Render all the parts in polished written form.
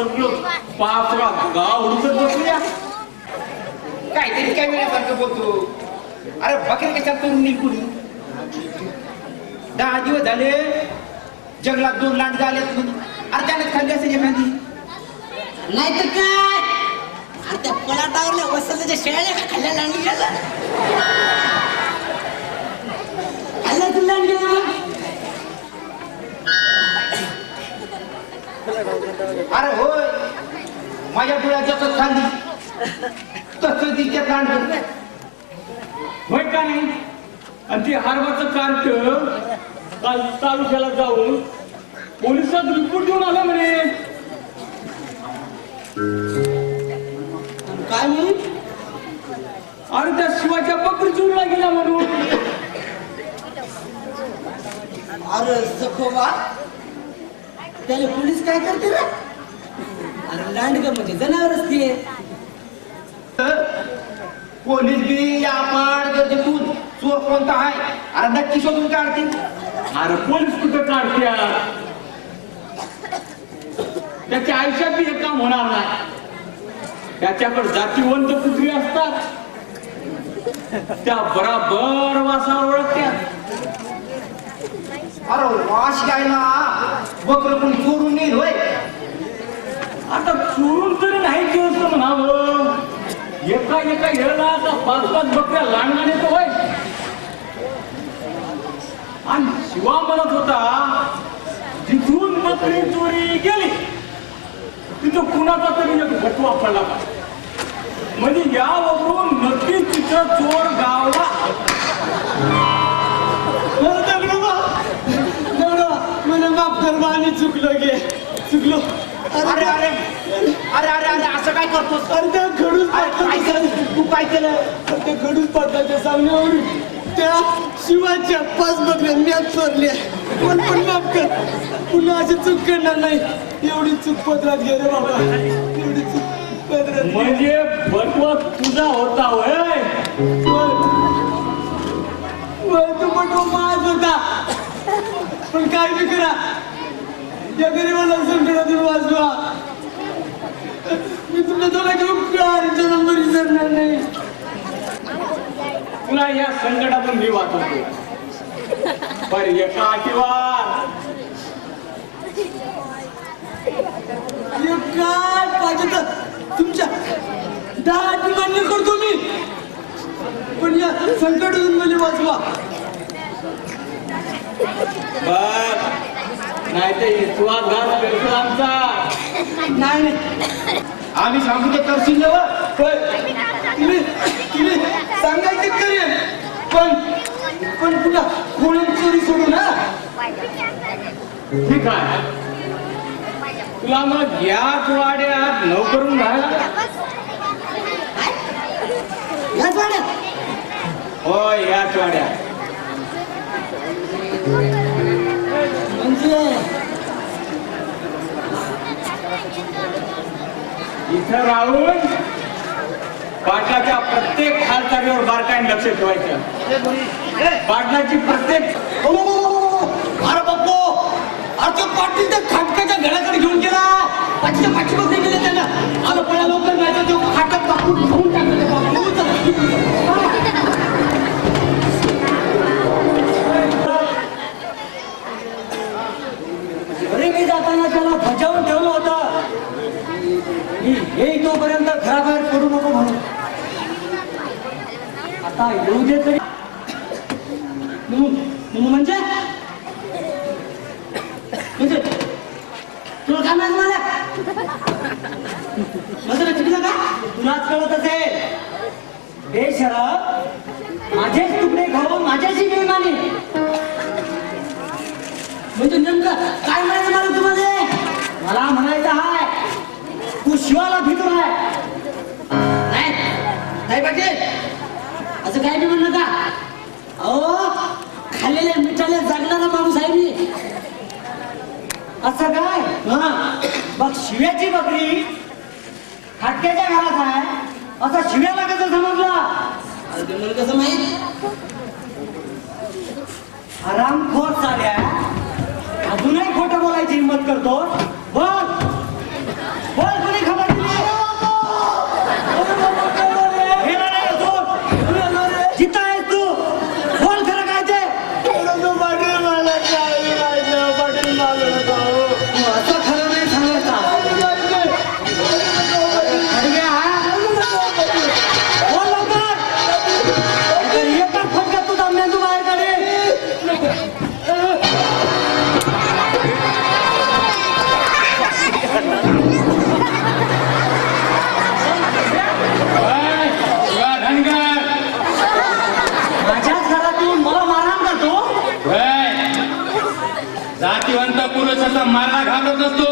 सगळं पाचरा गाव उडत बसल्या. काहीतरी काय वेळासारखं बोलतो. अरे बकरी कशात करून निघून 10 दिवस झाले जंगलात 2 लांड झालेत म्हणे. अरे त्याने खाल्ली असेल एखादी. नाही तर काय अरे त्या पलाटावरल्या वसंतच्या शेळ्या का खाल्ल्या लांडी गेला खाल्ल्या तू लांडी गेला. अरे होय माझ्या डोळ्यात जसं खाल्ली तसं तिच्या लांड होय का नाही. आणि ते हरवाचं कार्ट काल तालुक्याला जाऊन पोलिसात रिपोर्ट देऊन आला म्हणे. काय म्हणून अरे त्या शिवाच्या बकरी चोरीला गेला म्हणून. अरे सखोबा त्याला पोलीस काय करते रे. अरे लांडगा म्हणजे जनावरच ते. पोलीस बी यापाड गरजेतून चोर कोणता आहे अरे नक्की शोधून काढतील. अरे पोलीस कुठं काढत्या. त्याच्या आयुष्यात बी हे काम होणार नाही. त्याच्याकडे जातीवंत कुत्री असतात त्या बराबर वासावर ओळखत्या. अरे वाश गायला बकर पण चोरून नेल होय. आता चोरून तरी नाही केलं म्हणावं. एका येळेला आता 5-5 बकऱ्या लांडण्याने तो होय. आणि शिवा म्हणत होता जिथून बकरी चोरी गेली तिथं कुणाचा तरी एक भटवा पडला पाहिजे. म्हणजे यावरून नक्कीच तिथं चोर गावला. मला माफ कर आणि चुकलो गे चुकलो. अरे अरे अरे अरे अरे असं काय करतोस. अरे त्या घडून काय केलं तू काय केलं. ते घडून पडताच्या सामन्यावरून त्या शिवाच्या 5 बकऱ्या मॅच चोरल्या. पण माफ कर पुन्हा अशी चूक करणार नाही. एवढी चूक पदरात घे रे बाबा. एवढी चूक पदरात घे. म्हणजे बटवा तुझा होता होय. तू बटवा माझ होता. पण काय बी करा या गरीबाला संकटातून वाचवा. मी तुला तुला घेऊन नंबर विसरणार नाही. तुला या संकटातून मी वाचवतो. पर एका अटीवर काय पाहिजे तर तुमच्या 10 अटी मान्य करतो मी. पण या संकटातून मला वाचवा. बर नाही तर विश्वास घात करतो आमचा. नाही नाही आम्ही सांगू ते करशील ना व? तुम्ही सांगायचे करेल पण पुन्हा खोळून चोरी सोडू ना. ठीक आहे. तुला मग याच वाड्यात नोकरून राहायला. याच वाड्यात होय याच वाड्यात. म्हणजे इथं राहून पाटलाच्या प्रत्येक हालचालीवर बारकाईने लक्ष ठेवायचं. पाटलाची प्रत्येक अरे बाप्पो अरे पाटील त्या खाटकाच्या घराकडे घेऊन गेला. पाठीच्या पाठीमध्ये गेले त्यांना. आलं पळा लवकर नाही तो खाटक कापून घेऊन टाकले. अरे मी जाताना त्याला बजावून ठेवलं होतं. मी येई तोपर्यंत घराबाहेर पडू नको म्हणून. आता येऊ दे तरी म्हणजे तुला काय माहित मला माझं चुकलं का. तुलाच कळत असेल. बेशरम माझेच तुकडे खाऊन माझ्याशी बेईमानी. म्हणजे नेमकं काय म्हणायचं मला तुम्हाला. मला म्हणायचं आहे तू शिवाला भितो आहे. नाही पाटील असं काय नाही म्हणलं का. अहो खाल्लेल्या मिठाला जगणारा माणूस आहे मी. असं काय मग शिव्याची बकरी खाटक्याच्या घरात आहे असं शिव्याला कसं समजलं. मला कसं माहित. आरामखोर चाल्या अजूनही खोटं बोलायची हिंमत करतो. बघ बोल कोणी खबर दिली गेला नाही अजून जिथं आहेस तू बोल खरं काय ते पाटील मला पाटील असं खरं नाही सांगायचं बोल लवकर एका फटक्यात तू दमण्यातून बाहेर काढे माझ्याच घरातून मला मारहाण करतो जातीवंत पुरुष असं मारला घाबरत नसतो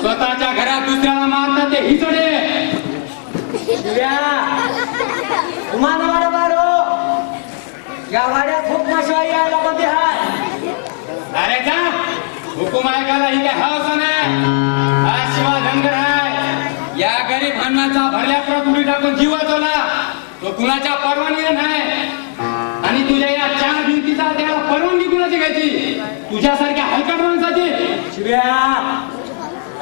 स्वतःच्या घरात दुसऱ्याला मारतात ते हिचडे उमानवाडा बारो या वाड्यात हुकमाशिवाय यायला बंदी आहे अरे जा हुकुम ऐकायला ही काय हौस नाही हा शिवा धनगर आहे या गरीब अन्नाचा भरल्या प्रत टाकून जीव वाचवला तो कुणाच्या परवानगीने नाही आणि तुझ्या या चार भिंतीचा त्याला परवानगी कुणाची घ्यायची तुझ्यासारख्या हलकट माणसाची शिव्या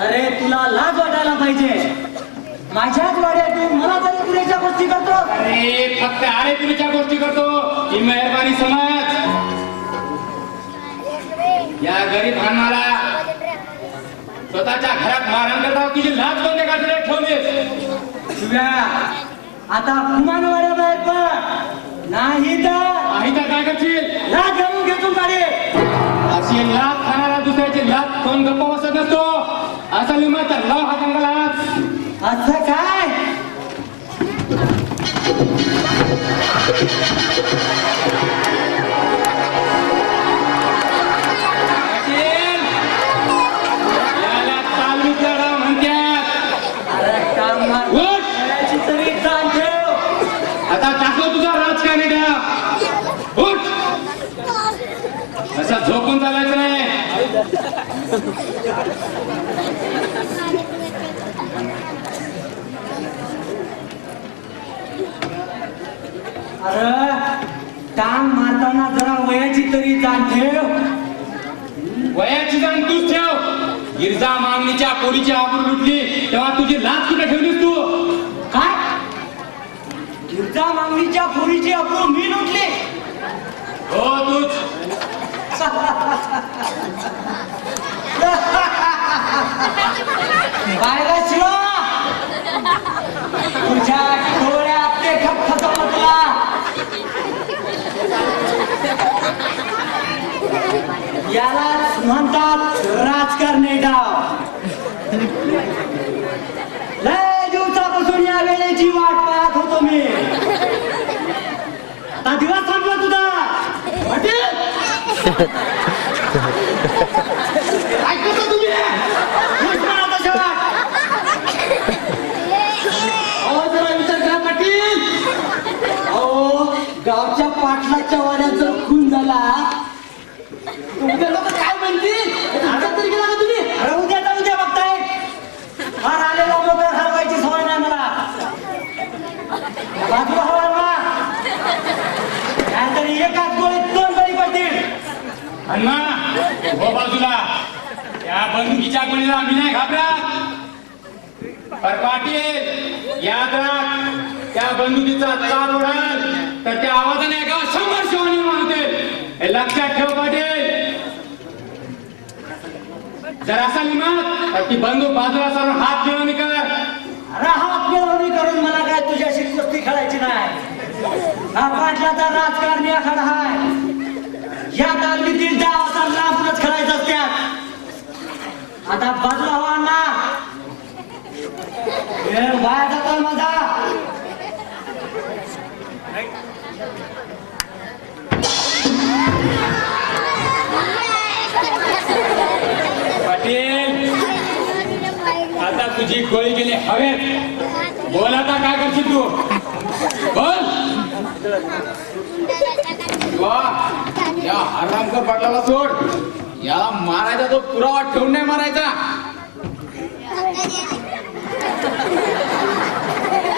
अरे तुला लाज वाटायला पाहिजे माझ्याच वाड्यातून मला तरी पुरेच्या गोष्टी करतो अरे फक्त अरे तुझ्या गोष्टी करतो ही मेहरबानी समज या गरीब अन्नाला स्वतःच्या घरात मारहाण करता तुझी लाज कोणत्या काढले ठेवलीस शिव्या आता उमानवाड्या बाहेर पण नाही तर काय करशील लाज घालून घेतो गाडी अशी लाच खाणारा दुसऱ्याची लाच कोण गप्प बसत नसतो असं लिहिलं तर लाव हा जंगलात असं काय पाटील, याला तालमीत लढा म्हणतात अरे काम उठ. करायची तरी जाण ठेव आता टाकलो तुझा राजकारणी डाव उठ असं झोपून चालायचं नाही अरे टांग मारताना जरा वयाची तरी जाण ठेव वयाची जाण तूच ठेव गिरजा मागणीच्या पोरीची आबरू लुटली तेव्हा तुझी लाच कुठे ठेवलीस तू काय गिरजा मागणीच्या पोरीची अप्रू मी लुटली हो तूच बायला शिवा तुझ्या डोळ्यात ते खप फसवला यालाच म्हणतात राजकारणी डाव लय दिवसापासून या वेळेची वाट पाहत होतो मी आता दिवस संपला तुझा पाटील ऐकतो तुम्ही दुश्मनाचा शेवट अहो जरा विचार करा पाटील अहो गावच्या पाटलाच्या वाड्याचा खून झाला तुमच्या लोक काय म्हणतील आता तरी गेला का तुम्ही अरे उद्या बघताय फार आलेला मोबाईल हरवायची सवय नाही मला बाजूला हवा नाहीतरी एकाच गोळीत 2 बळी पडतील अण्णा हो बाजूला त्या बंदुकीच्या गोळीला आम्ही नाही घाबरत पर पाटील याद राख त्या बंदुकीचा तार ओढाल तर त्या आवाजाने एका 100 शिवा निर्माण होते हे लक्षात ठेव पाटील जर असा निमात तर ती बंदूक बाजूला सारून हात मिळवणी कर अरे हात मिळवणी करून मला काय तुझ्याशी कुस्ती खेळायची नाही हा पाटलाचा राजकारणी आखाडा आहे या तालमीतील डाव आता लांबूनच खेळायचं असत्यात आता बाजूला हवा ना वेळ वाया जातोय माझा पाटील आता तुझी गोळी गेली हवेत बोल आता काय करशील तू बोल या हरामखोर पाटलाला सोड याला मारायचा तो पुरावा ठेवून नाही मारायचा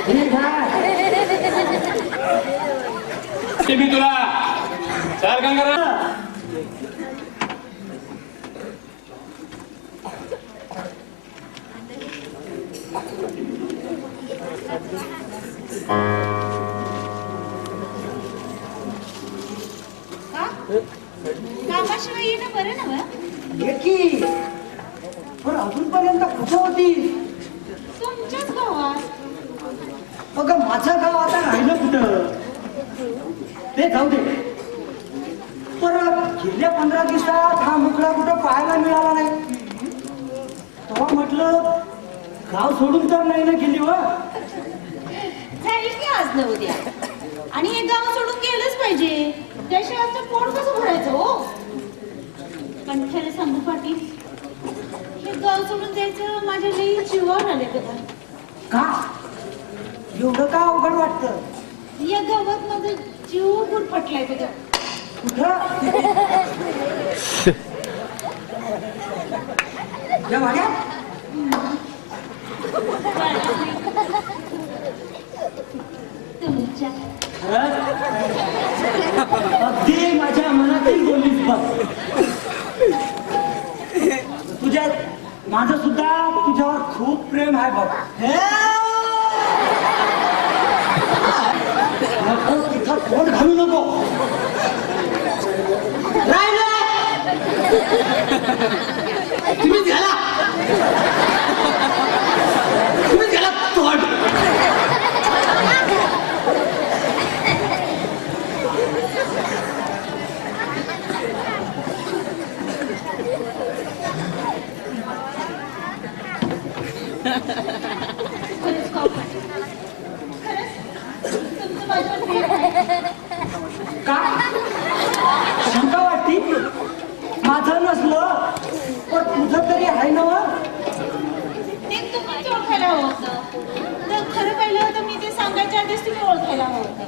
ठीक आहे ते मी तुला चल गंगाराम हा? कामाशिवाय येणं बरं ना बरं? ये की पण अजूनपर्यंत कुठं होती? तुमच्याच गावात. बघ माझं गाव आता राहिलं कुठं? ते जाऊ दे. पण गेल्या 15 दिवसात हा मुकला कुठं पाहायला मिळाला नाही. तेव्हा म्हटलं गाव सोडून तर नाही ना गेली व. जाईल की आज न उद्या. आणि हे गाव सोडून गेलंच पाहिजे. त्याशिवाय आमचं पोट कसं भरायचं हो? पण खरं सांगू पाटील, हे गाव सोडून जायचं माझ्या लई जीवावर आले बघा. का एवढं का अवघड वाटतं? या गावात माझा जीव गुरफटलाय बघा. कुठं या भाड्यात? तुमच्या अगदी माझ्या मनातील बोलीस बघ. तुझ्या माझं सुद्धा तुझ्यावर खूप प्रेम आहे बघ. नको तिथं तोंड घालू नको. राहिलं तुम्ही झाला तोंड. खरंच गाव पाटील. खरंच तुमचं माझ्यावर प्रेम आहे. का शंका वाटती? माझं नसलं पण तुझं तरी आहे ना व? ते तुम्हीच ओळखायला हवं होतं. तर खरं पाहिलं होतं मी ते सांगायच्या आधीच तुम्ही ओळखायला हवं होतं.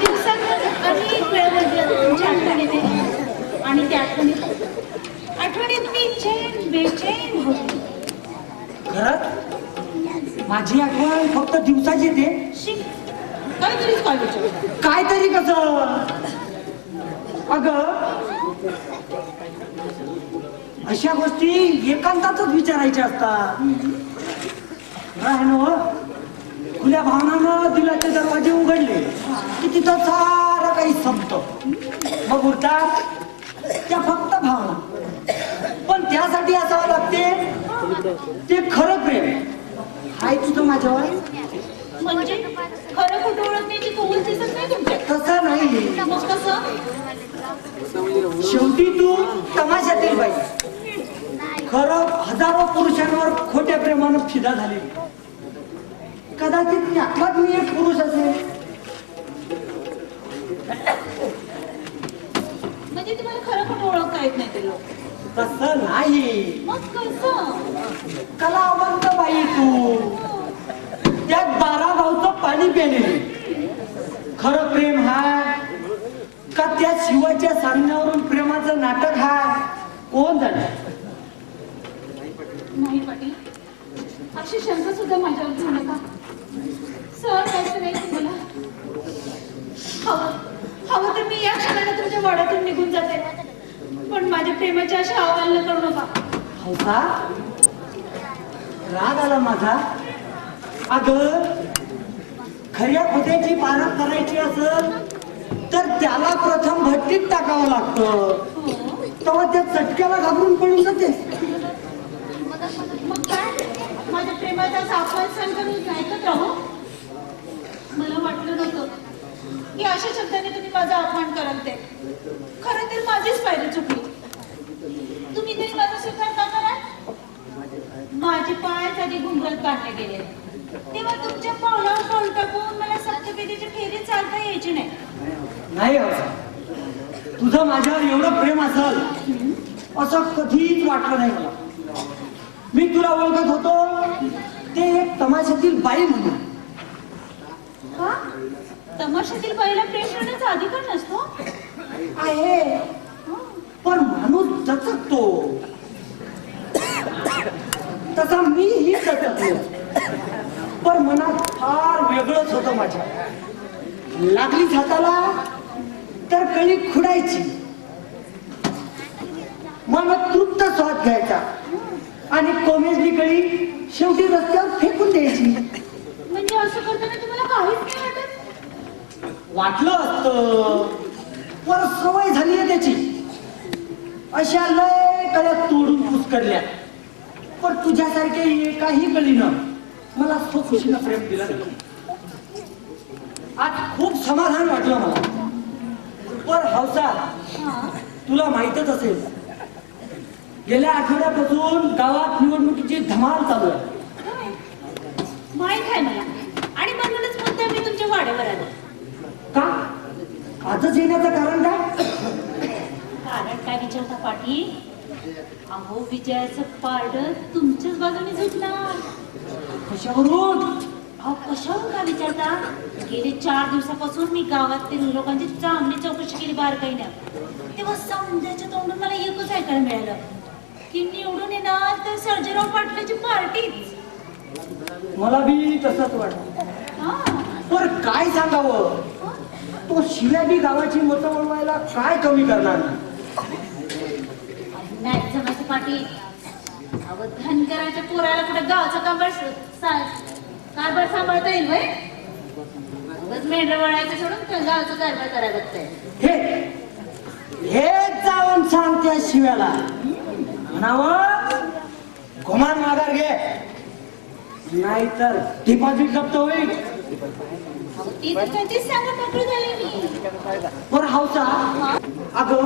दिवसांवर अनेक वेळ तुमच्या आठवण येते. आणि त्या आठवणीत मी चैन बेचैन होते. खरंच माझी आठवण फक्त दिवसाची येते. शिक काहीतरीच काय विचार. काहीतरी कसं? अगं अशा गोष्टी एकांतातच विचारायच्या असतात. आहे ना व? खुल्या भावनानं दिलाचे दरवाजे उघडले की तिथं सारं काही संपतं. मग उरतात त्या फक्त भावना. पण त्यासाठी असावं लागते ते खरं प्रेम. आहे तुझं माझ्यावर? म्हणजे खरं खोटं ओळखण्याची कौल दिसत नाही तुमच्या. तसं नाही. मग कसं? शेवटी तू तमाशातील बाई. खरं हजारो पुरुषांवर खोट्या प्रेमानं फिदा झाली. कदाचित त्यातलाच मी एक पुरुष असेल. म्हणजे तुम्हाला खरं खोटं ओळखता येत नाही ते लोक. तसं नाही. मग कसं? कलावंत बाई तू. त्यात 12 भाऊचं पाणी प्याले. खरं प्रेम हाय का त्या शिवाच्या सांगण्यावरून प्रेमाचं नाटक हाय? कोण जाणे? नाही पाटील, अशी शंका सुद्धा माझ्यावर घेऊ नका. सहन व्हायचं नाही तुम्हाला. हवं तर मी या क्षणाला तुमच्या वाड्यातून निघून जाते. पण माझ्या प्रेमाची अशी अवहेलना करू नका. हौसा राग आला माझा. अगं खऱ्या खोट्याची पारख करायची असेल तर त्याला प्रथम भट्टीत टाकावं लागतं. तेव्हा त्या चटक्याला घाबरून पडून जाते. मग काय माझ्या प्रेमाचा अपमान सहन करून ऐकत राहू? मला वाटलं नव्हतं की अशा शब्दाने तुम्ही माझा अपमान कराल ते. खरं तर माझीच पायरी चुकली. तुम्ही तरी माझा स्वीकार का कराल? माझे पाय कधी घुंगरात बांधले गेले तेव्हा तुमच्या पावलावर पाऊल टाकून मला सप्तपेदीच्या फेरीत चालता यायची नाही. नाही हौसा, तुझं माझ्यावर एवढं प्रेम असेल असं कधीच वाटलं नाही मला. मी तुला ओळखत होतो ते एक तमाशातील बाई म्हणून. का? तमाशातील बाईला प्रेम करण्याचा अधिकार नसतो? आहे पण माणूस दचकतो तसा मीही दचकलो. पण मनात फार वेगळंच होतं माझ्या. लागलीच हाताला तर कळी खुडायची. मनात तृप्त स्वाद घ्यायचा आणि कोमेजली कळी शेवटी रस्त्यावर फेकून द्यायची. म्हणजे असं करताना तुम्हाला काहीच नाही वाटत? वाटलं असतं पर सवय झाली आहे त्याची. अशा लय कळ्या तोडून पुसकडल्या, पण तुझ्यासारख्या एकाही कळीनं मला स्वखुशीनं प्रेम दिलं नाही. आज खूप समाधान वाटलं मला. पर हौसा, हा. तुला माहीतच असेल गेल्या आठवड्यापासून गावात निवडणुकीची धमाल चालू आहे. होय. माहित आहे मला, आणि म्हणूनच मुद्दा मी तुमच्या वाड्यावर आलो. का आजच येण्याचं कारण काय? कारण काय विचारता पाटील? अहो, विजयाचं पारड तुमच्याच बाजूने झुकणार. कशावरून? अहो, कशावर का विचारता? गेले 4 दिवसापासून मी गावातील लोकांची चांगली चौकशी केली बारकाईनं. तेव्हा समजायच्या तोंडून मला एकच ऐकायला मिळालं की निवडून येणार तर सर्जेराव पाटलाची पार्टीच. मला बी तसंच वाटतं. हा. पर काय सांगावं, तो शिव्या बी गावाची मतं वळवायला काय कमी करणार नाही. नाही जमायचं पाटील. अहो, धनगराच्या पोराला कुठे गावचा कारभार सांभाळता येईल वय? उगाच मेंढर वळायचं सोडून त्या गावचा कारभार करायला बघताय. हे जाऊन सांग त्या शिव्याला, म्हणावं घुमान माघार घे, नाहीतर डिपॉझिट जप्त होईल. अहो, ती तर काय तेच सांगत मोकळी झाली मी. पर हौसा, अगं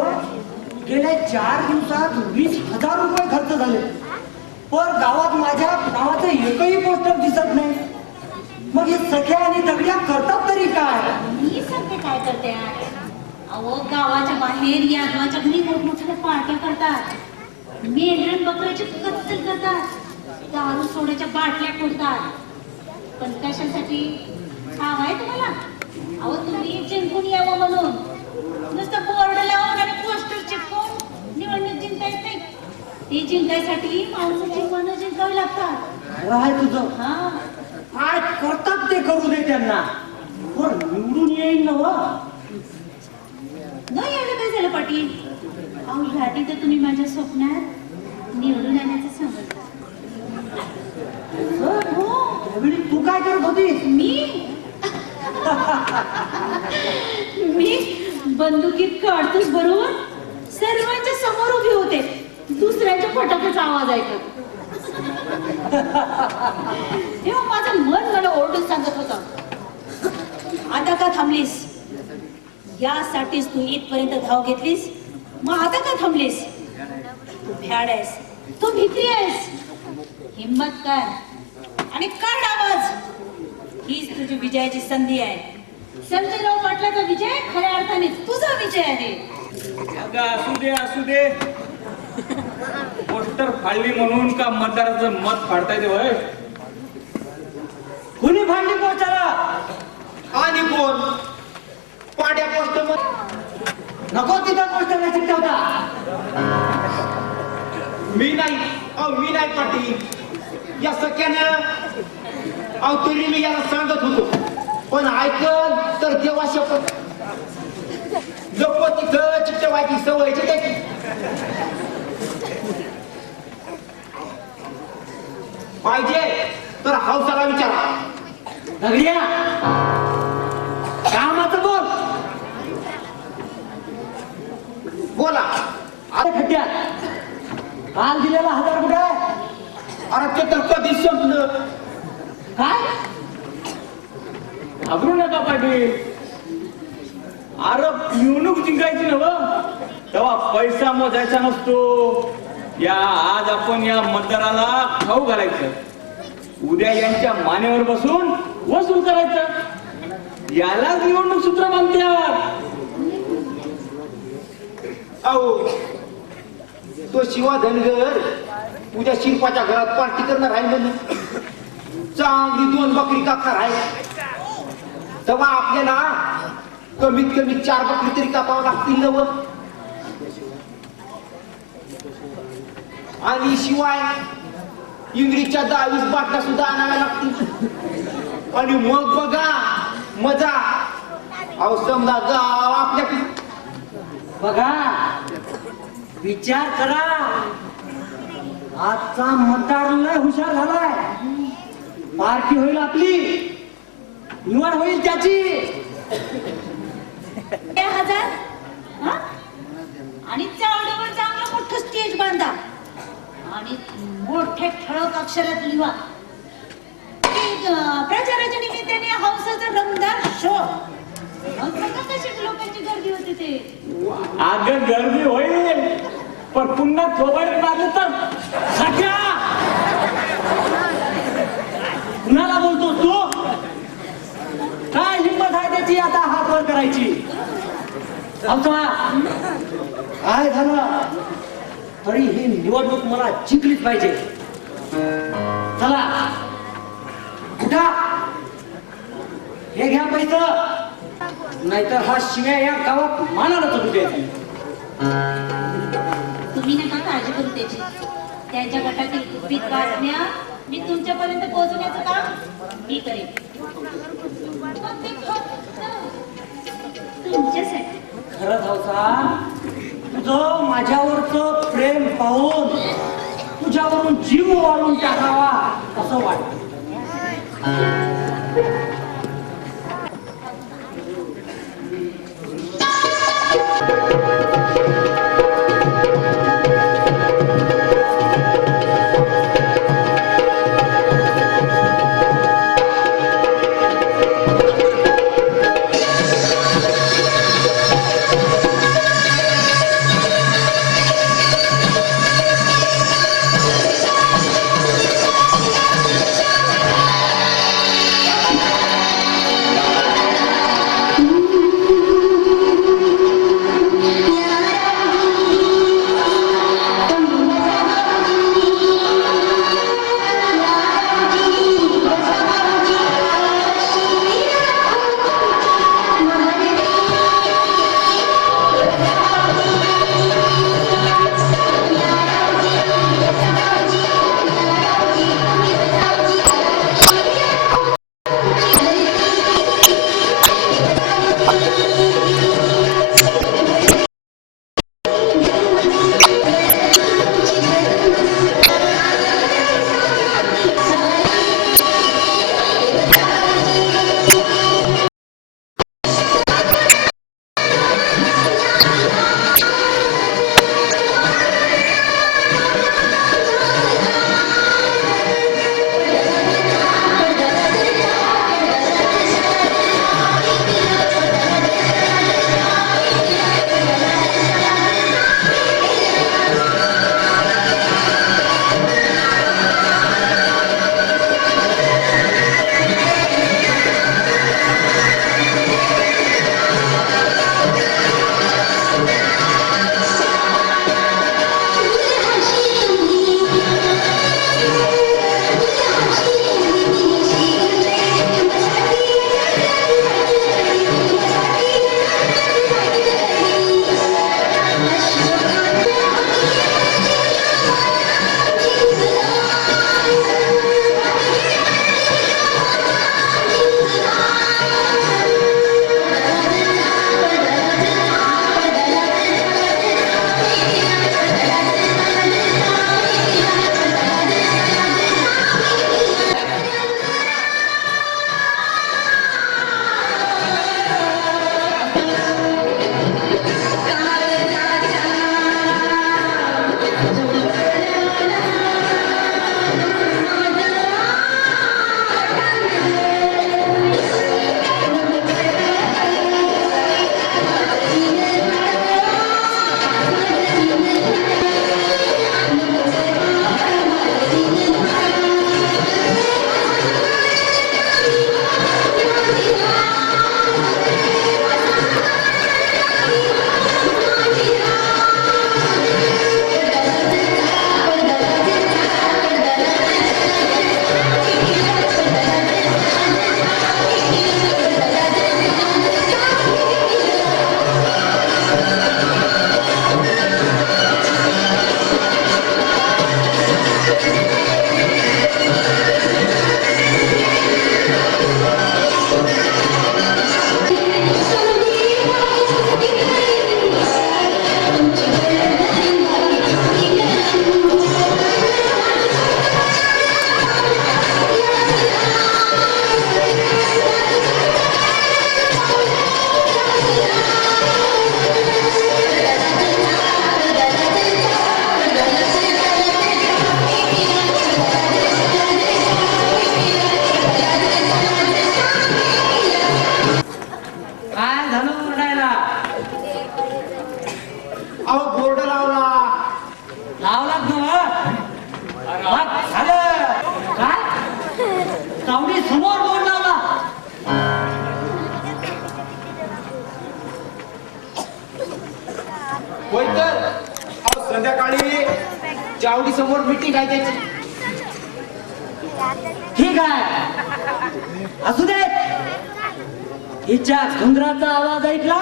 गेल्या 4 दिवसात 20,000 रुपये खर्च झाले, पर गावात माझ्या नावाचं एकही पोस्टर दिसत नाही. मग हे सख्या आणि दगड्या करतात तरी काय? मी सांगते काय करते. अहो, गावाच्या बाहेर यादवाच्या घरी मोठमोठ्या पार्ट्या करतात, मेंढरण बकऱ्याची कत्तल करतात, दारू सोड्याच्या बाटल्या फोडतात. पण कशासाठी ठाव आहे तुम्हाला? अहो, तुम्ही जिंकून यावं म्हणून. नुसतं बोर्ड लावून आणि पोस्टर चिपकून निवडणूक जिंकता येत नाही. ते जिंकायसाठी माणसाची मनं जिंकावी लागतात. खरं आहे तुझं. हा. काय करतात ते करू दे त्यांना, पर निवडून येईल ना व. नाही यायला काय झालं पाटील? अहो, ह्यासाठी तर तुम्ही माझ्या स्वप्नात निवडून येण्याचं समजता. हो. त्यावेळी तू काय करत होतीस? मी बंदुकीत काढतोच बरोबर सर्वांच्या समोर उभी होते. दुसऱ्यांच्या फटाक्याचा आवाज ऐकत. तेव्हा माझं मन मला ओरडून सांगत होतं, आता का थांबलीस? यासाठीच तू इथपर्यंत धाव घेतलीस, मग आता का थांबलीस? तू भ्याड आहेस, तू भित्री आहेस. हिम्मत कर आणि काढ आवाज. हीच तुझी विजयाची संधी आहे. संजयराव पाटलाचा विजय खऱ्या अर्थाने तुझा विजय आहे. अगं असू दे. पोस्टर फाडली म्हणून का मतदाराचं मत फाडता येते होय? कुणी भांडी पोचाला? आणि कोण पाड्या पोस्ट नको तिथं पोस्टर नाही चिकटवता. मी नाही पाटील. या सख्यानं तरी मी याला सांगत होतो, पण ऐकल तर देवा शपथ लोक तिथं चिकटवायची सवयची त्याची. पाहिजे तर हौसाला विचारा. दगड्या, कामाचं बोल. बोला. अरे खड्ड्यात काल दिलेला 1000 कुठे आहे? अरे ते तर कधीच संपलं. काय? घाबरू नका पाटील. अरे निवडणूक जिंकायची नव, तेव्हा पैसा मोजायचा नसतो. आज आपण या मतदाराला खाऊ घालायचं, उद्या यांच्या मानेवर बसून वसूल करायचं. यालाच निवडणूक सूत्र म्हणतात. अहो, तो शिवा धनगर उद्या शिरपाच्या घरात पार्टी करणार आहे म्हणून चांगली 2 बकरी कापणार आहे. तेव्हा आपल्याला कमीत कमी 4 बकरी तरी कापावं लागतील नव. आणि शिवाय इंग्लिशच्या 22 बाटल्या सुद्धा आणाव्या लागतील. आणि मग बघा मजा. अहो, समजा गाव आपल्या बघा, विचार करा. आजचा मतदार लय हुशार झालाय. पार्टी होईल आपली, निवड होईल त्याची. 1000 हा? आणि चावडीवर चांगलं मोठं स्टेज बांधा आणि मोठ्या ठळक अक्षरात लिहा की प्रचाराच्या निमित्ताने हौसाचा रंगदार शो. मग बघा कशी लोकांची गर्दी होती ते. अगं गर्दी होईल, पण पुन्हा थोबाडीत मारलं तर सगळा. कुणाला बोलतो तू? काय हिंमत आहे त्याची आता हात वर करायची? आमचा काय झालं तरी ही निवडणूक मला जिंकलीच पाहिजे. चला उठा, हे घ्या पैसे, नाहीतर हा शिव्या या गावात मानाला चढू द्यायचा. तुम्ही नका काळजी करू त्याची. त्यांच्या गटातील गुपित बातम्या मी तुमच्यापर्यंत पोहोचवण्याचं काम मी करेन. पण ते फक्त तुमच्यासाठी. खरं धावसा, तुझं माझ्यावरचं प्रेम पाहून तुझ्यावरून जीव वाळून टाकावा असं वाटतं. काय त्याची? ठीक आहे, असू दे. हिच्या घुंगराचा आवाज ऐकला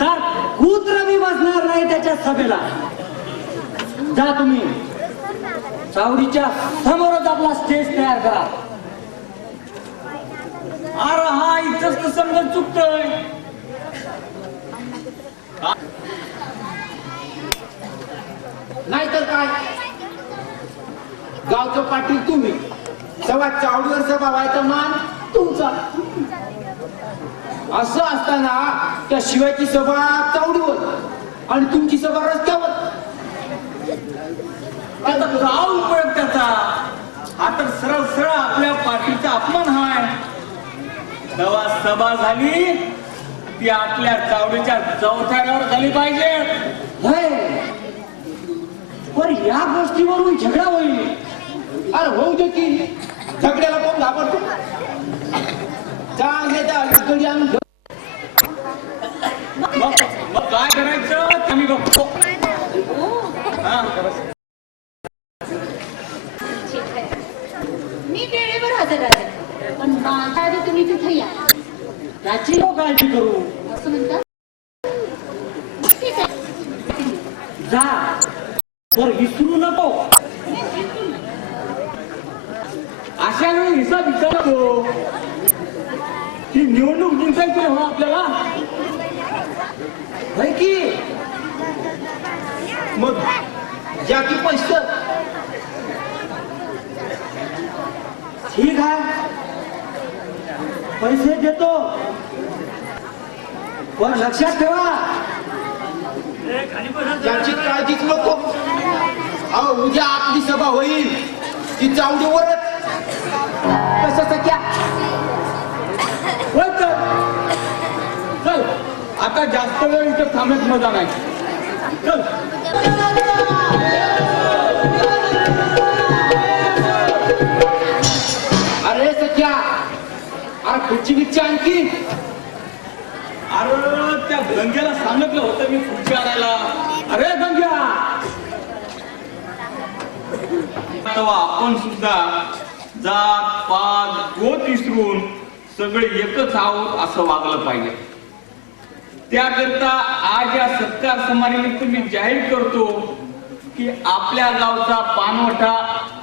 तर कुत्र मी बसणार नाही त्याच्या सभेला. जा तुम्ही चावडीच्या समोरच आपला स्टेज तयार करा. अरे हा इथंच तर समजून चुकतोय. नाहीतर काय, गावचं पाटील तुम्ही, सभा चावडीवर सभा व्हायचा मान तुमचा. असं असताना त्या शिवाची सभा चावडीवर आणि तुमची सभा रस्त्यावर. आता काय उपयोग त्याचा? हा तर सरळ सरळ आपल्या पार्टीचा अपमान हाय. तेव्हा सभा झाली ती आपल्या चावडीच्या चौथ्यावर झाली पाहिजे. होय, पण या गोष्टीवरून झगडा होईल. अरे होऊ दे की, झगड्याला कोण घाबरतो? चांगले त्या अलीकडे आणून ठेव. मग काय करायचं ते मी बघतो. हा. मी वेळेवर हजर आहे, पण माझ्या आधी तुम्ही तिथे या. त्याची नको काळजी करू. असं म्हणता? ठीक आहे. जा, तर विसरू नको. अशा वेळी हिसाब विचारतो की निवडणूक जिंकायची हो आपल्याला. होय की, मग ज्या की पैसे. ठीक आहे, पैसे देतो, पण लक्षात ठेवा त्याची काळजीच नको. अहो उद्या आपली सभा होईल ती चावडीवरच. कसं सख्या? होय तर. चल आता जास्त वेळ इथं थांबत मजा नाही. चल. अरे सख्या, अरे खुर्ची बिच्ची आणखी. अरे त्या गंग्याला सांगितलं होतं मी खुर्ची आणायला. अरे गंग्या, तेव्हा आपण सुद्धा जात पात गोत विसरून सगळे एकच आहोत असं वागलं पाहिजे. त्याकरता आज या सत्कार समारंभानिमित्त मी जाहीर करतो की आपल्या गावचा पाणवठा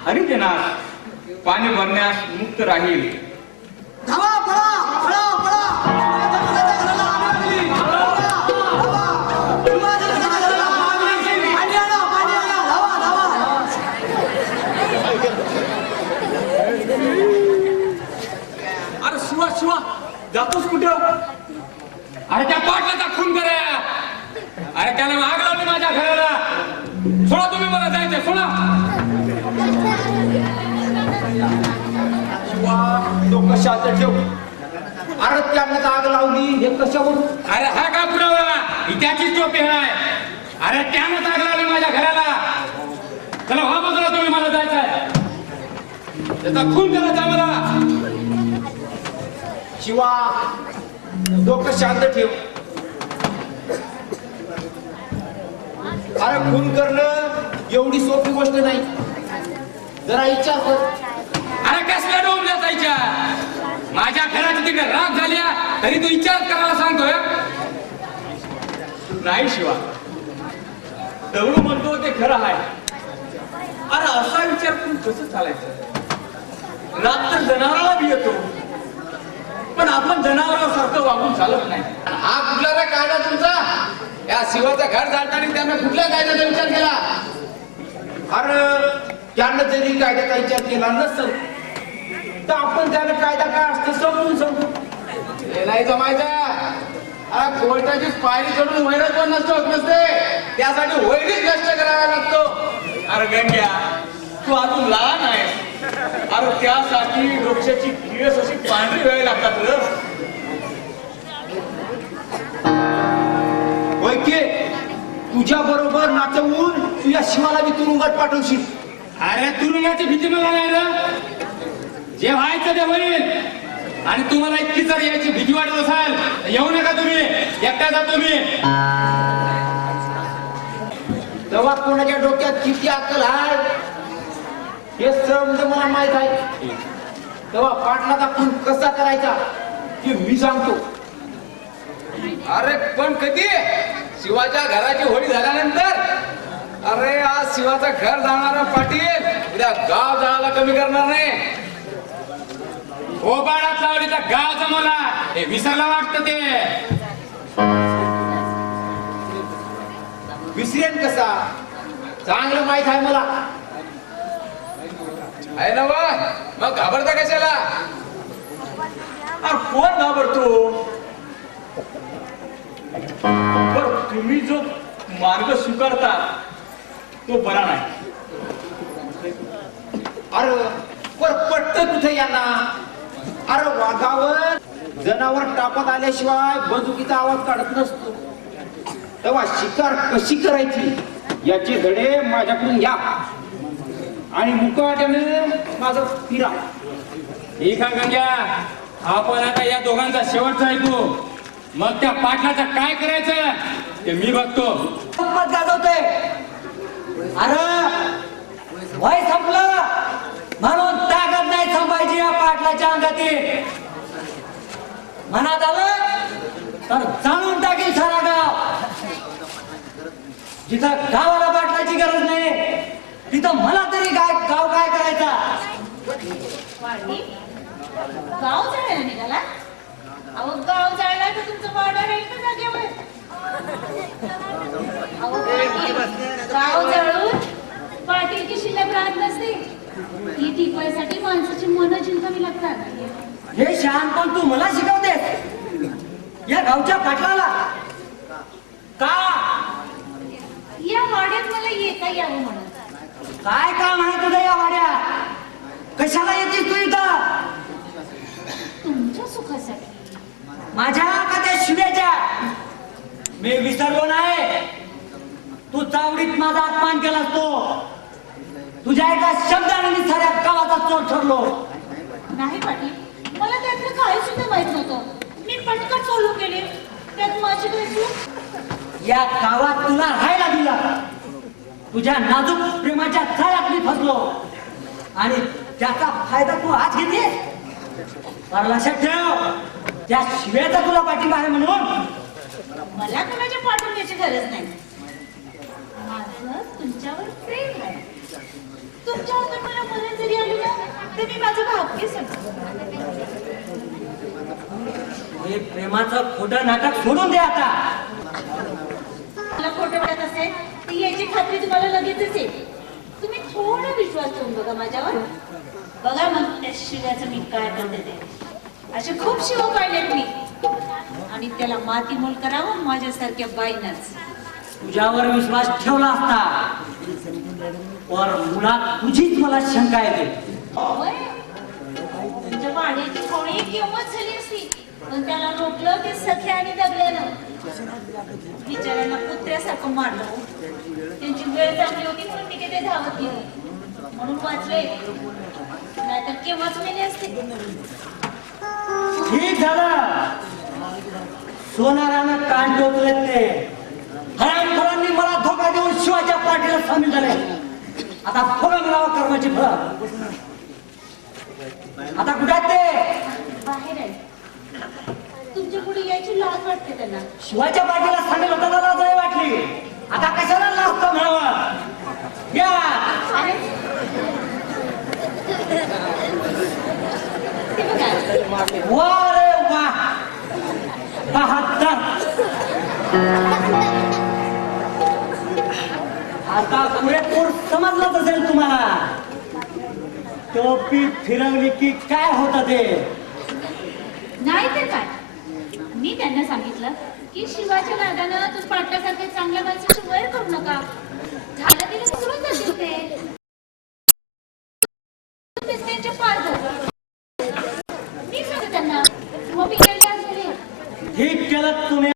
हरिजनास पाणी भरण्यास मुक्त राहील. धावा, पळा, पळा, पळा. पाणी आणा, पाणी आणा. धावा, धावा. अरे शिवा शिवा, जातोस कुठं? अरे त्या पाटलाचा खून करा. अरे त्याला आग लावली माझ्या घराला. सोडा तुम्ही, मला जायचंय, सोडा. शिवा, डोकं शांत ठेव. अरे त्यानं आग लावली हे कशावर? अरे हा का पुरावा? ही त्याचीच टोपी आहे. अरे त्यानं आग लावली माझ्या घराला. चला हा बाजूला तुम्ही, मला जायचंय. त्याचा खून करायचा मला. शिवा, डोकं शांत ठेव. अरे खून करणं एवढी सोपी गोष्ट नाही. जरा विचार कर. अरे कसल्या डोंबल्या जायच्या? माझ्या घराची तिकडे राग झाल्या तरी तू विचार करायला सांगतोय? नाही शिवा, दगडू म्हणतो ते खरं आहे. अरे असा विचार करून कसं चालायचं? रात्र जनावराला भी येतो, पण आपण जनावरासारखं वागून चालत नाही. हा कुठला रे कायदा तुमचा? या शिवाचं घर जाणताना त्यानं कुठल्या कायद्याचा विचार केला? अरे त्यानं जरी कायद्याचा विचार केला नसेल तर आपण त्यानं कायदा काय असतं समजून सांगू. हे नाही जमायचं. अरे कोर्टाची पायरी चढून वैरच पण नष्ट होत नसते. त्यासाठी वैरीच नष्ट करावा लागतो. अरे गंग्या, तू अजून लहान आहेस. अरे त्यासाठी डोक्याची केस अशी पांढरी व्हायला लागतात र. वैके, तुझ्या बरोबर नाचवून तुझ्या शिवाला बी तुरुंगात पाठवशील. अरे तुरुंगाची भीती मला नाही रे. जे व्हायचं ते होईल. आणि तुम्हाला इतकी जर यायची भीती वाटत असाल येऊ नका तुम्ही. एकटा जा तुम्ही. तेव्हा कोणाच्या डोक्यात किती अक्कल आहे हे समज मला माहित आहे. तेव्हा पाटलाचा खून कसा करायचा हे मी सांगतो. अरे पण कधी शिवाच्या घराची होळी झाल्यानंतर? अरे आज शिवाचं घर जाणारा पाटील उद्या गाव जायला कमी करणार नाही. ओबाडात लावली तर गाव जमवला हे विसरला वाटतं ते. विसरेन कसा, चांगलं माहित आहे मला. आहे ना वा, मग घाबरता कशाला? अरे कोण घाबरतो? पण तुम्ही जो मार्ग स्वीकारता तो बरा नाही. अरे पर पट्ट कुठे यांना? अरे वाघावर जनावर टापत आल्याशिवाय बंदुकीचा आवाज काढत नसतो. तेव्हा शिकार कशी करायची याचे धडे माझ्याकडून घ्या आणि मुकाट्याने माझं फिरा. ठीक आहे गंग्या, आपण आता या दोघांचा शेवटचा ऐकू. मग त्या पाटलाचं काय करायचं ते मी बघतो. मत गाजवतोय. अरे वय संपलं म्हणून ताकद नाही संपायची या पाटलाच्या अंगातील. मनात आलं तर जाणून टाकेल सारा गाव. जिथं गावाला पाटलाची गरज नाही तिथं मला तरी गाव काय करायचा. वाढली गाव जायला निघाला. अहो गाव जायला तर तुमचं वाडा राहील का जागेवर? अहो पाटील, गाव जळून पाटील की शिल्लक राहत नसते. ही टिकवायसाठी माणसाची मन जिंकावी लागतात. हे शहाणपण तू मला शिकवतेस या गावच्या पाटलाला का? या वाड्यात मला येता यावं म्हणून. काय काम आहे तुझं या वाड्यात? कशाला येतेस तू इथं? तुमच्या सुखासाठी. माझ्या का त्या शिव्याच्या? मी विसरलो नाही. तू चावडीत माझा अपमान केलास. तो तुझ्या एका शब्दाने मी साऱ्या गावाचा चोर ठरलो. नाही पाटील, मला त्यातलं काही सुद्धा माहित नव्हतं. मी पटकन सोडून गेले. त्यात माझी काही चूक. या गावात तुला राहायला दिला. तुझ्या नाजूक प्रेमाच्या जाळ्यात मी फसलो आणि त्याचा फायदा तू आज घेतेस. तर लक्षात ठेव, त्या शिव्याचा तुला पाठिंबा आहे म्हणून मला कोणाच्या पाठवून घ्यायची गरज नाही. माझं तुमच्यावर प्रेम आहे. तुमच्या हातून मला मदत जरी आली ना तर मी माझं भाग्य समजतो. हे प्रेमाचं खोटं नाटक सोडून दे आता. मला खोटं वाटत असेल तर याची खात्री तुम्हाला लगेचच येईल. तुम्ही थोडा विश्वास ठेवून बघा माझ्यावर. बघा मग त्या शिव्याचं मी काय करते ते. असे खूप शिव पाहिलेत मी आणि त्याला माती मोल करावं माझ्यासारख्या बाईनच. तुझ्यावर विश्वास ठेवला असता पर मुळात तुझीच मला शंका येते. होय? तुमच्या वाड्याची कोणी किंमत झाली असती पण त्याला रोखलं ते सख्या आणि दगल्यानं. बिचाऱ्यांना कुत्र्यासारखं मारलं. त्यांची वेळ चांगली होती म्हणून मी तिथे धावत गेली म्हणून वाचले. नाहीतर केव्हाच मेले असते. ठीक झालं. सोनारानं कान टोचलेत ते. हरामखोरांनी मला धोका देऊन शिवाच्या पाठीला सामील झाले. आता फळ मिळावं कर्माची फळ. आता कुठे आहेत ते? बाहेर आहे. तुमच्या पुढे यायची लाज वाटते त्यांना. शिवाच्या पाठीला सामील होताना लाज नाही वाटली. आता कशाला लाजता म्हणावं? या अरे, ते बघा. वा रे वा, बहात्तर. आता पुरेपूर समजलंच असेल तुम्हाला. टोपी फिरवली की काय होतं ते. नाही तर काय. मी त्यांना सांगितलं की शिवाच्या नादानं तू पाटल्यासारख्या चांगल्या माणसाची वैर करू नका. झालं तिला सोडून जातील ते. त्यांच्या पार धर. मी सांगते त्यांना मग मी गेले असले. ठीक केलं तुम्ही.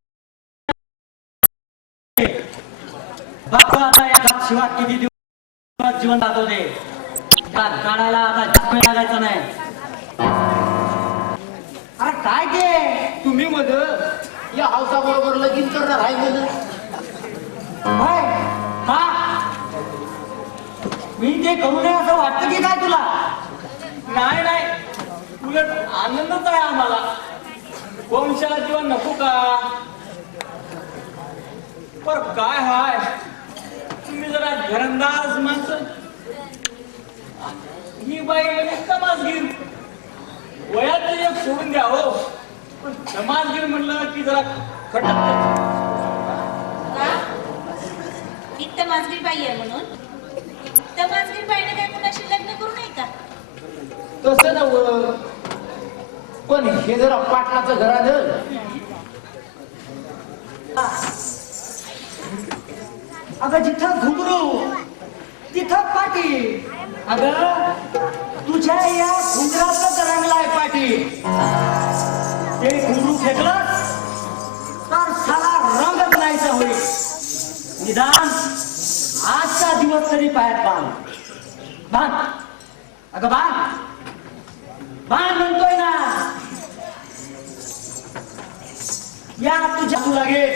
बघतो आता या शिवा किती दिवस जीवन दाखवते. त्या काढायला आता जास्त वेळ लागायचा नाही. अरे काय ते तुम्ही मध या हौसा बरोबर लगीन करणार आहे म्हणून. होय? का मी ते करू नये असं वाटतं की काय तुला? नाही नाही, उलट आनंदच आहे आम्हाला. वंशाला किंवा नको का? पर काय हाय, तुम्ही जरा घरंदाज माणसं. ही बाई म्हणजे तमासगीर. वयात एक सोडून द्या हो, पण तमासगीर म्हणलं की जरा खटक. का? मी तमासगीर बाई आहे म्हणून? तमासगीर बाईने काय कुणाशी लग्न करू नये का? तसं नव, पण हे जरा पाटलाचं घर आलं. अगं जिथं घुंगरू तिथं पाटील. अगं तुझ्या या घुंगराचं रंगलाय पाटील. ते घुंगरू फेकलं तर साला रंगच नाहीचा होईल. निदान आजचा दिवस तरी पायात बांध. बांध अगं बांध, बांध म्हणतोय ना. या तुझ्या तू लागेल.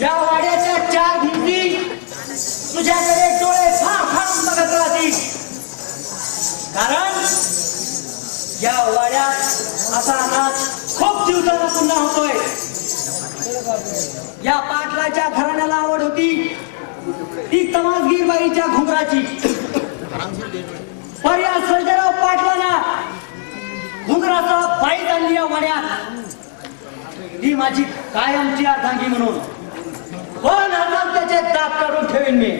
या वाड्याच्या 4 भिंती तुझ्याकडे डोळे फाडून बघत राहतील. कारण या वाड्यात असा नाच खूप दिवसांना पुन्हा होतोय. या पाटलाच्या घराण्याला आवड होती ती तमासगीर बाईच्या घुंगराची. पर या सर्जेराव पाटलांना घुंगराचा बाईत आणली या वाड्यात. ती माझी कायमची अर्धांगी म्हणून. पण आता त्याचे दात काढून ठेवेन मी.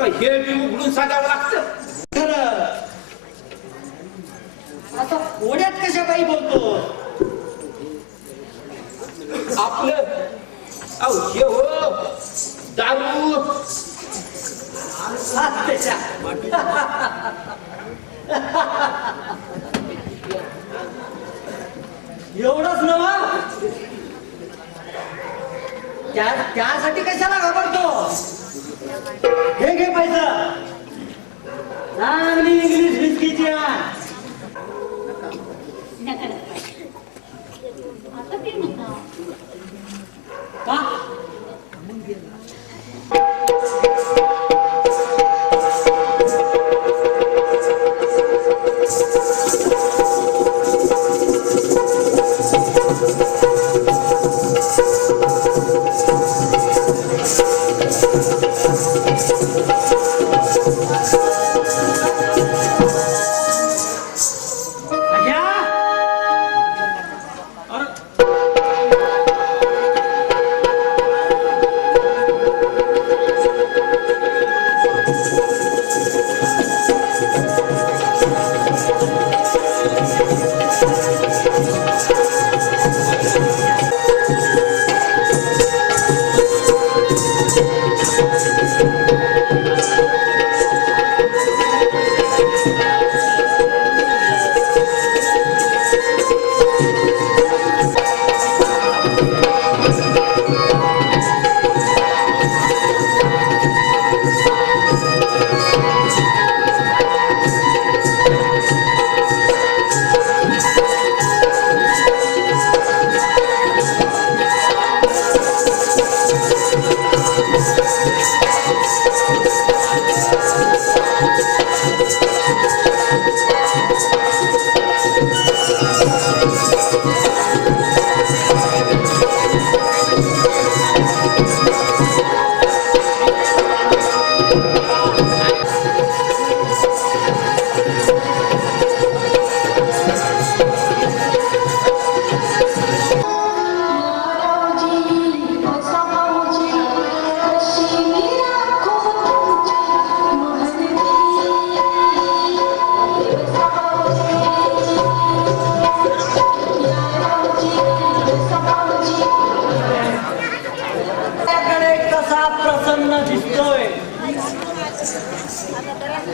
हे बी उघडून सांगावं लागतं. खरं आता ओढ्यात कशा बाई बोलतो? आपलं अहो हे हो दारू. त्याच्या एवढंच नवा, त्यासाठी कशाला घाबरतो? हे घे पैसा, चांगली इंग्लिश विस्कीची आण. नका नका. आता ते नका. का?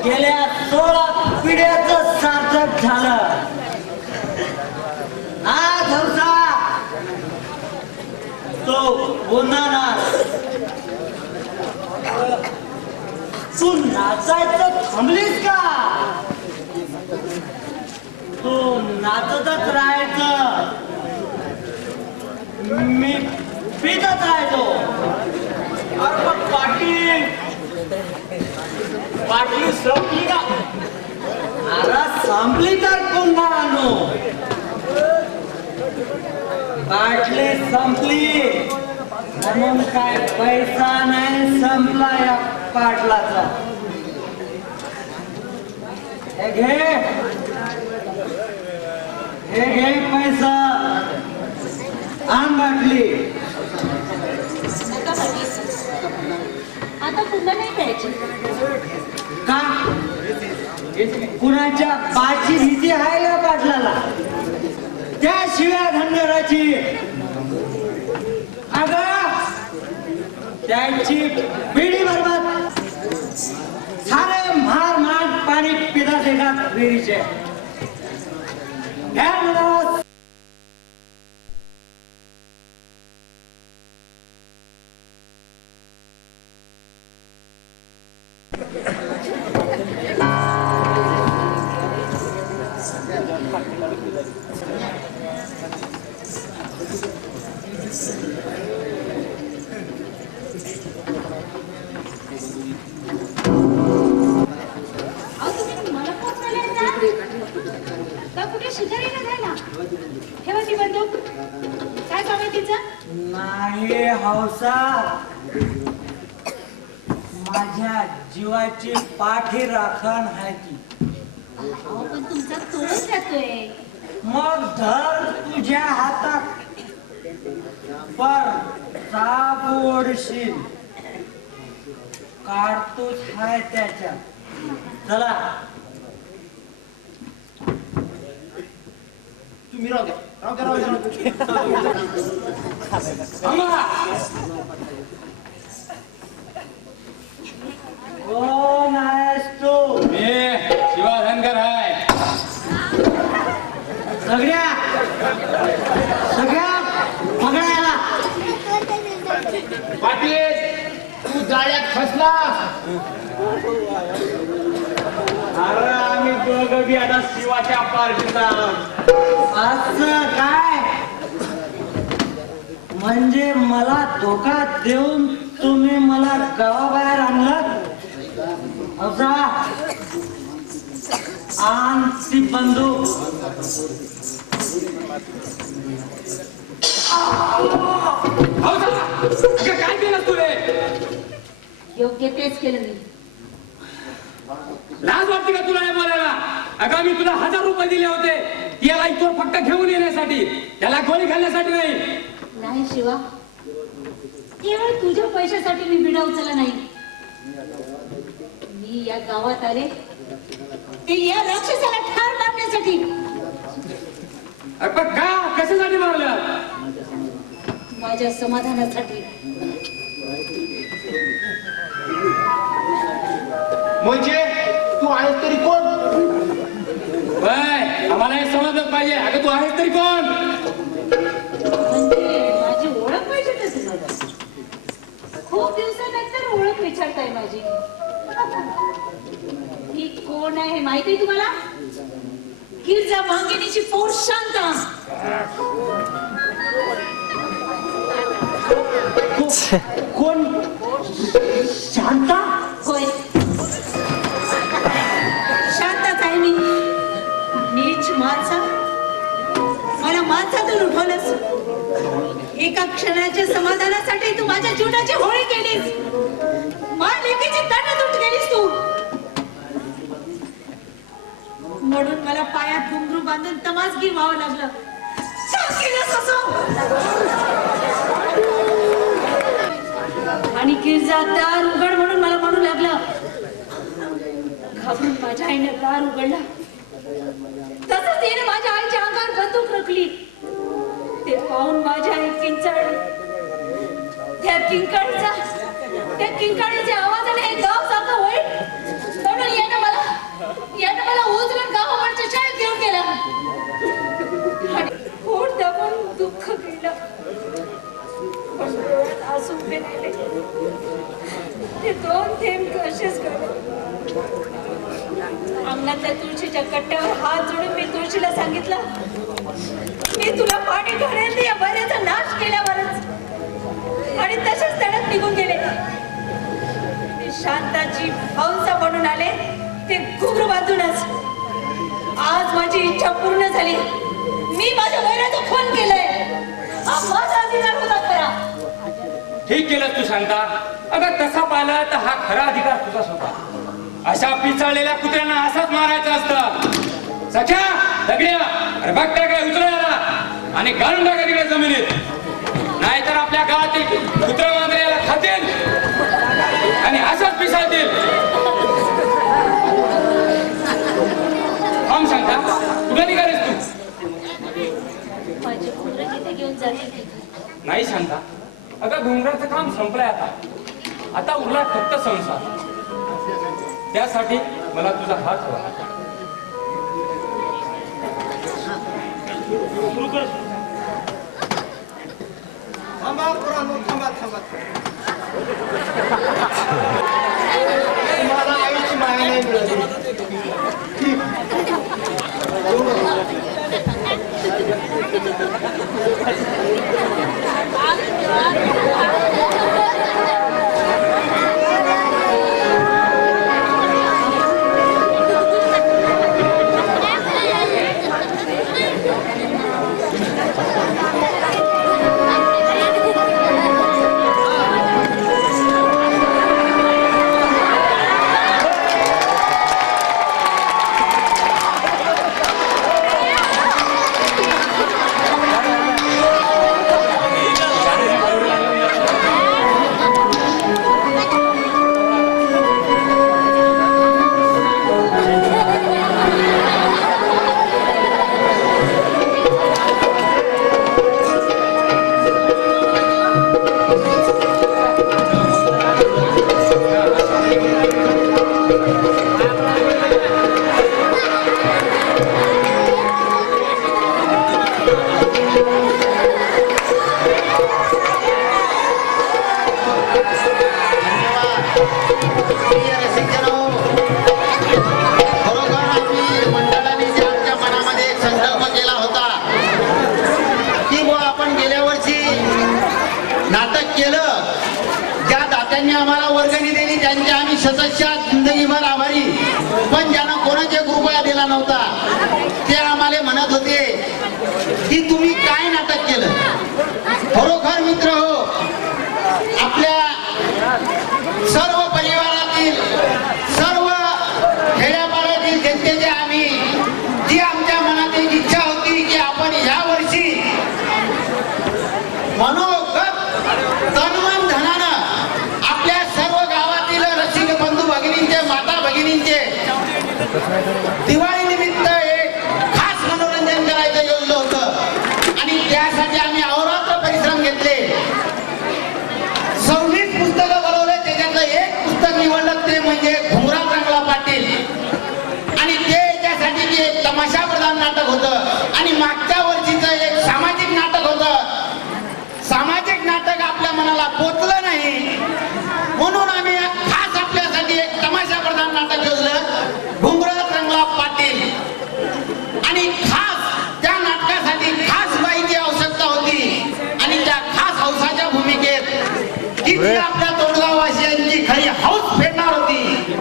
गेल्या 16 पिढ्याचं सार्थक झालं. आज हौसा तो बोलणार. तू नाचायचं थांबलीस का? तू नाचतच राहायचं, मी पितच राहायचो. अरे पण पाटील, बाटली संपली ना. अरे संपली तर पुन्हा आणू. बाटली संपली म्हणून काय पैसा नाही संपला या पाटलाचा. हे घे पैसा आण बाटली. नका पाटील. आता पुन्हा नाही प्यायची. का कुणाच्या बाची भीती आहे या पाटलाला. त्याशिवाय धनगराची अगं त्याची पिढी बरबाद. सारे मार मार पाणी पिता देतात विहिरीचे. घ्या मला अहो, तुम्ही मला फोन केलाय ना? का कुठे शिकारीला जायला? ठेवा ती बंदूक. काय काम आहे तिचं? नाही हौसा. माझ्या जीवाची पाठी राखण आहे ती. अहो, पण तुमचा तोच जातोय. मग धर तुझ्या हातात पर साप ओढशील. काढतोच हाय त्याच्या. चला तुम्ही राहू द्या. थांबा. कोण आहेस तू? मी शिवा धनगर आहे. सगळ्या पकडा याला. पाटील तू जाळ्यात फसला. अरे आम्ही दोघं बी आता शिवाच्या पार्टीचा. असं काय म्हणजे मला धोका देऊन तुम्ही मला गावाबाहेर आणलं. असा आण ती बंदूक. हो चला. अगं काय केलं तू रे? योग्य तेच केलं मी. लाज वाटते का तुला हे बोलायला? अगं मी तुला 1000 रुपये दिले होते याला इथून फक्त घेऊन येण्यासाठी, त्याला गोळी घालण्यासाठी नाही. नाही शिवा, केवळ तुझ्या पैशासाठी मी विडा उचलला नाही. मी या गावात आले ते या राक्षसाला ठार मारण्यासाठी. अगं पण का कशासाठी मारलं? माझ्या समाधानासाठी. म्हणजे तू आहेस तरी कोण? बाय आम्हाला हे समजलं पाहिजे. अगं तू आहेस तरी कोण? म्हणजे माझी ओळख पाहिजे का तुम्हाला? खूप दिवसानंतर ओळख विचारताय माझी. मी कोण आहे माहिती आहे तुम्हाला? गिरजा वांगिनीची पौर शांता. कोण? शांता? होय, शांतच आहे मी. नीच माणसा, मला माणसातून उठवलंस. एका क्षणाच्या समाधानासाठी तू माझ्या जीवनाची होळी केलीस. माझ्या लेकीची ताटातूट केलीस तू. म्हणून मला पायात घुंगरू बांधून तमासगी व्हावं लागलं. का केलंस असं? आणि गिरजा दार उघड म्हणून मला म्हणू लागलं. घाबरून माझ्या आईने दार उघडला. तसंच तिने माझ्या आईच्या अंगावर बंदूक रखली. ते पाहून माझी आई किंचाळली. त्या किंकाळीच्या आवाजाने हे गाव सारखं होईल म्हणून यानं मला उचलून गावावरच्या शाळेत घेऊन गेला. आणि पोट दाबून दुःख केलं. पण डोळ्यात आसू उभे राहिले. ते 2 थेंब कसेच गळले. अंगणातल्या तुळशीच्या कट्ट्यावर हात जोडून मी तुळशीला सांगितलं, मी तुला पाणी घालेल या बऱ्याचा नाश केल्यावरच. आणि तसेच तडक निघून गेले. मी शांताची हंसा बनून आले ते घुंगरू बांधूनच. आज माझी इच्छा पूर्ण झाली. मी माझ्या वैराचा खून केलंय. हा माझा अधिकार होता खरा. ठीक केलं तू शांता. अगं तसा पाहिला तर हा खरा अधिकार तुझाच होता. अशा पिचाळलेल्या कुत्र्यांना असाच मारायचं असतं. सख्या दगड्या, अरे बघ त्या काय उचलायला आणि घालून टाका तिकडे जमिनीत. नाहीतर आपल्या गावातील कुत्रा मांजऱ्याला खातील आणि असाच पिसाळतील. थांब शांता, कुठे निघालीस तू? माझे घुंगरू तिथे घेऊन जाते. नाही शांता, अगं घुंगराचं काम संपलंय आता. आता उरला फक्त संसार. त्यासाठी मला तुझा हात हवा. थांबा पुराणो, थांबा थांबा. मला आईची माया नाही मिळाली. ठीक. जिंदगीभर आभारी. पण ज्यांना कोणाच्या कृपया दिला नव्हता ते आम्हाला म्हणत होते की तुम्ही काय नाटक केलं. खरोखर मित्र हो, आपल्या सर्व परिवारातील सर्व खेड्यापाड्यातील जनतेचे आम्ही जी आमच्या मनात एक इच्छा होती की आपण या वर्षी मनोगत तनमन धनानं आपल्या सर्व गावातील रसिक बंधू भगिनींचे, माता भगिनींचे दिवाळी निमित्त एक खास मनोरंजन करायचं योजलं होतं आणि त्यासाठी आम्ही अहोरात्र परिश्रम घेतले. 26 पुस्तकं बनवले. त्याच्यातलं एक पुस्तक निवडलं ते म्हणजे घुंगरात रंगला पाटील. आणि ते याच्यासाठी की एक तमाशा प्रधान नाटक होतं आणि मागच्या वर्षीचं एक सामाजिक नाटक होतं. सामाजिक नाटक आपल्या मनाला पोचलं नाही म्हणून आम्ही खास आपल्यासाठी एक तमाशा प्रधान नाटक योजलं, घुंगरात रंगला पाटील. आणि खास त्या नाटकासाठी खास बाईची आवश्यकता होती आणि त्या खास हौसाच्या भूमिकेत जी आपल्या तोंडगाववासियांची खरी हौस फेडणार होती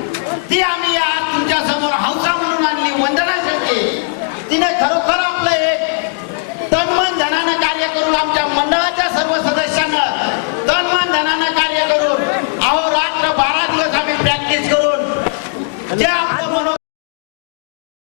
ती आम्ही आज तुमच्या समोर हौसा म्हणून आणली. वंदना शेळके तिने खरोखर आपलं एक तनमन धनानं कार्य करून आमच्या मंडळाच्या